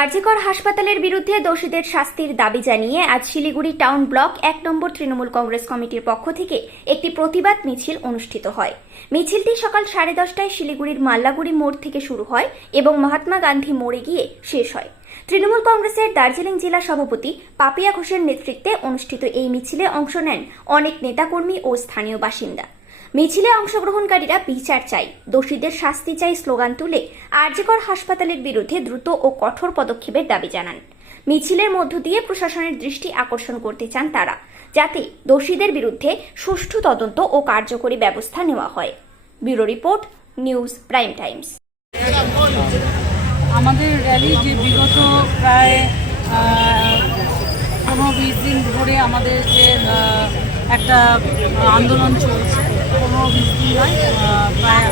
আরজিকর হাসপাতালের বিরুদ্ধে দোষীদের শাস্তির দাবি জানিয়ে আজ শিলিগুড়ি টাউন ব্লক ১ নম্বর তৃণমূল কংগ্রেস কমিটির পক্ষ থেকে একটি প্রতিবাদ মিছিল অনুষ্ঠিত হয়। মিছিলটি সকাল 10:30টায় শিলিগুড়ির মাল্লাগুড়ি মোড় থেকে শুরু হয় এবং মহাত্মা গান্ধী মোড়ে গিয়ে শেষ হয়। তৃণমূল কংগ্রেসের দার্জিলিং জেলা সভাপতি পাপিয়া ঘোষের নেতৃত্বে অনুষ্ঠিত এই মিছিলে অংশ নেন অনেক নেতাকর্মী ও স্থানীয় বাসিন্দা। মিছিলে অংশগ্রহণকারীরা বিচার চাই, দোষীদের শাস্তি চাই স্লোগান তুলে আরজিকর হাসপাতালের বিরুদ্ধে দ্রুত ও কঠোর পদক্ষেপের দাবি জানান। মিছিলের মধ্য দিয়ে প্রশাসনের দৃষ্টি আকর্ষণ করতে চান তারা, যাতে দোষীদের বিরুদ্ধে সুষ্ঠু তদন্ত ও কার্যকরী ব্যবস্থা নেওয়া হয়। Bureau report, news prime Times. আমাদের র্যালি যে বিগত প্রায় 15-20 দিন ধরে আমাদের যে একটা আন্দোলন চলছে, 15-20 দিন নয়, প্রায়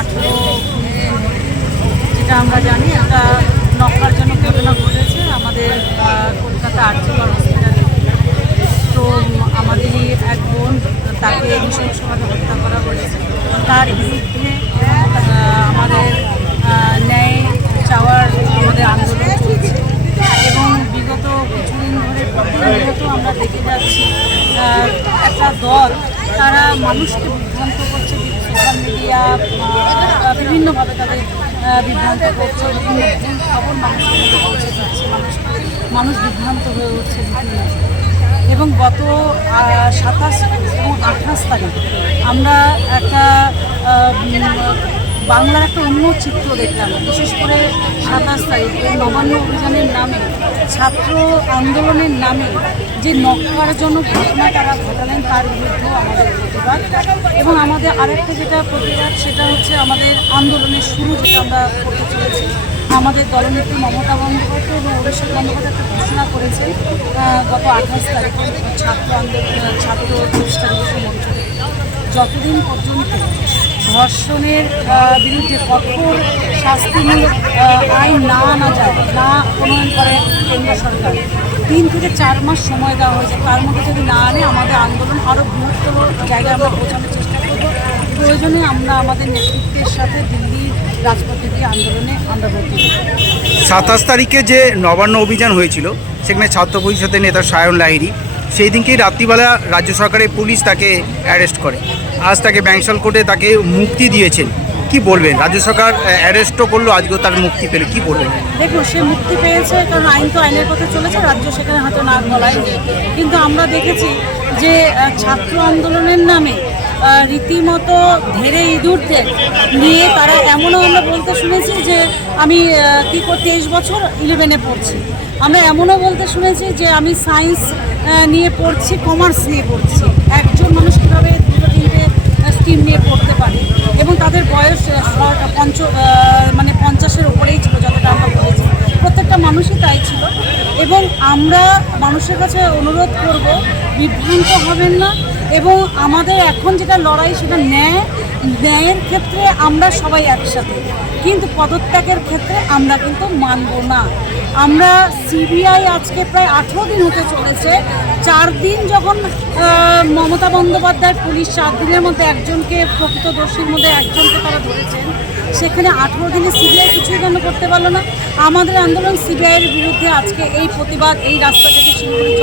18-19 দিন ধরে, যেটা আমরা জানি একটা নক্কারজনক ঘটনা ঘটেছে আমাদের কলকাতা আরজিকর হসপিটালে। তো আমাদেরই এক বোন, তাকে নৃশংসভাবে হত্যা করা হয়েছে। তার বিরুদ্ধে আমাদের ন্যায় চাওয়ার আমাদের আন্দোলন চলছে এবং বিগত কিছুদিন ধরে প্রতিনিয়ত আমরা দেখে যাচ্ছি একটা দল, তারা মানুষকে বিভ্রান্ত করছে, সোশ্যাল মিডিয়া বিভিন্নভাবে তাদের বিভ্রান্ত করছে, বিভিন্ন ভুল খবর মানুষের মধ্যে পৌঁছে যাচ্ছে, মানুষ বিভ্রান্ত হয়ে উঠছে বিভিন্ন। এবং গত 27 এবং 28 তারিখ আমরা একটা বাংলার একটা অন্য চিত্র দেখলাম। বিশেষ করে 27 তারিখে নবান্ন অভিযানের নামে, ছাত্র আন্দোলনের নামে যে নক্কারজনক ঘটনা তারা ঘটালেন, তার বিরুদ্ধে আমাদের প্রতিবাদ। এবং আমাদের আরেকটা যেটা প্রতিবাদ, সেটা হচ্ছে আমাদের আন্দোলনের শুরু যেটা আমরা করতে চলেছি। আমাদের দলনেত্রী মমতা বন্দ্যোপাধ্যায় এবং অভিষেক বন্দ্যোপাধ্যায় একটা ঘোষণা করেছে গত 28 তারিখে ছাত্র প্রতিষ্ঠা দিবসের মঞ্চ থেকে, যতদিন পর্যন্ত ধর্ষণের বিরুদ্ধে কঠোর শাস্তিমূলক আইন না আনা যায়, না প্রণয়ন করে কেন্দ্র সরকার, 3 থেকে 4 মাস সময় দেওয়া হয়েছে। তার মধ্যে যদি না আনে, আমাদের আন্দোলন আরও বৃহত্তর জায়গায় আমরা পৌঁছানোর চেষ্টা করব। প্রয়োজনে আমরা আমাদের নেতৃত্বের সাথে দিল্লির রাজপথে গিয়ে আন্দোলনে আমরা ভর্তি হব। 27 তারিখে যে নবান্ন অভিযান হয়েছিল, সেখানে ছাত্র পরিষদের নেতা সায়ন লাহিড়ী, সেই দিনকেই রাত্রিবেলা রাজ্য সরকারের পুলিশ তাকে অ্যারেস্ট করে। আজ তাকে ব্যাংশাল কোর্টে তাকে মুক্তি দিয়েছেন। কি বলবেন? রাজ্য সরকার অ্যারেস্টও করলো, আজকেও তার মুক্তি পেল, কি বলবেন? দেখুন, সে মুক্তি পেয়েছে কারণ আইন তো আইনের পথে চলেছে, রাজ্য সেখানে হয়তো না বলায়নি। কিন্তু আমরা দেখেছি যে ছাত্র আন্দোলনের নামে রীতিমতো ধেরে ইঁদুরদের নিয়ে তারা এমনও আমরা বলতে শুনেছি যে আমি 23 বছর 11-এ পড়ছি। আমরা এমনও বলতে শুনেছি যে আমি সায়েন্স নিয়ে পড়ছি, কমার্স নিয়ে পড়ছি। একজন মানুষ কীভাবে 2-3টে স্ট্রিম নিয়ে পড়তে পারে? এবং তাদের বয়স 50-এর ওপরেই ছিল, যতটা আমরা বলেছি। প্রত্যেকটা মানুষই তাই ছিল। এবং আমরা মানুষের কাছে অনুরোধ করব, বিভ্রান্ত হবেন না। এবং আমাদের এখন যেটা লড়াই, সেটা ন্যায়ের ক্ষেত্রে আমরা সবাই একসাথে, কিন্তু পদত্যাগের ক্ষেত্রে আমরা কিন্তু মানব না। আমরা সিবিআই আজকে প্রায় 18 দিন হতে চলেছে। 4 দিন যখন মমতা বন্দ্যোপাধ্যায় পুলিশ 4 দিনের মধ্যে একজনকে, প্রকৃত দোষীর মধ্যে একজনকে তারা ধরেছেন, সেখানে 18 দিনে সিবিআই কিছুই কেন করতে পারলো না? আমাদের আন্দোলন সিবিআইয়ের বিরুদ্ধে আজকে এই প্রতিবাদ, এই রাস্তা থেকে, শিলিগুড়ি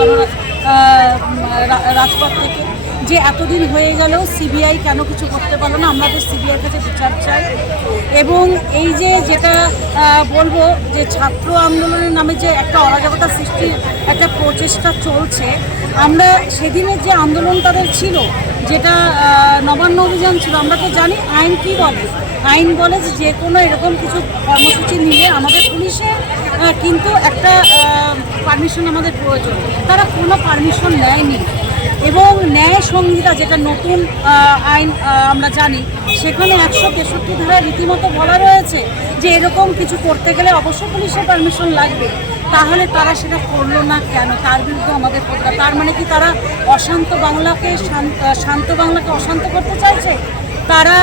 রাজপথ থেকে, যে এতদিন হয়ে গেলেও সিবিআই কেন কিছু করতে পারলো না? আমাদের সিবিআইয়ের কাছে বিচার চাই। এবং এই যে যেটা বলবো, যে ছাত্র আন্দোলনের নামে যে একটা অরাজকতা সৃষ্টির একটা প্রচেষ্টা চলছে, আমরা সেদিনের যে আন্দোলন তাদের ছিল, যেটা নবান্ন অভিযান ছিল, আমরা তো জানি আইন কি বলে। আইন বলে যে কোনো এরকম কিছু কর্মসূচি নিলে আমাদের পুলিশের কিন্তু একটা পারমিশন আমাদের প্রয়োজন। তারা কোনো পারমিশন নেয়নি। এবং ন্যায় সংহিতা, যেটা নতুন আইন আমরা জানি, সেখানে 163 ধারায় রীতিমতো বলা রয়েছে যে এরকম কিছু করতে গেলে অবশ্যই পুলিশের পারমিশন লাগবে। তাহলে তারা সেটা করলো না কেন? তার বিরুদ্ধে আমাদের প্রতিবাদ। তার মানে কি তারা অশান্ত বাংলাকে শান্ত বাংলাকে অশান্ত করতে চাইছে? তারা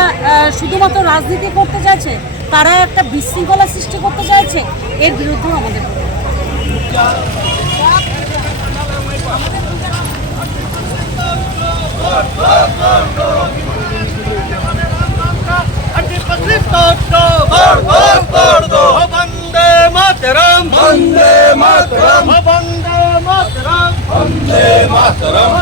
শুধুমাত্র রাজনীতি করতে চাইছে? তারা একটা বিশৃঙ্খলা সৃষ্টি করতে চাইছে? এর বিরুদ্ধেও আমাদের Bande Mataram, मातरम।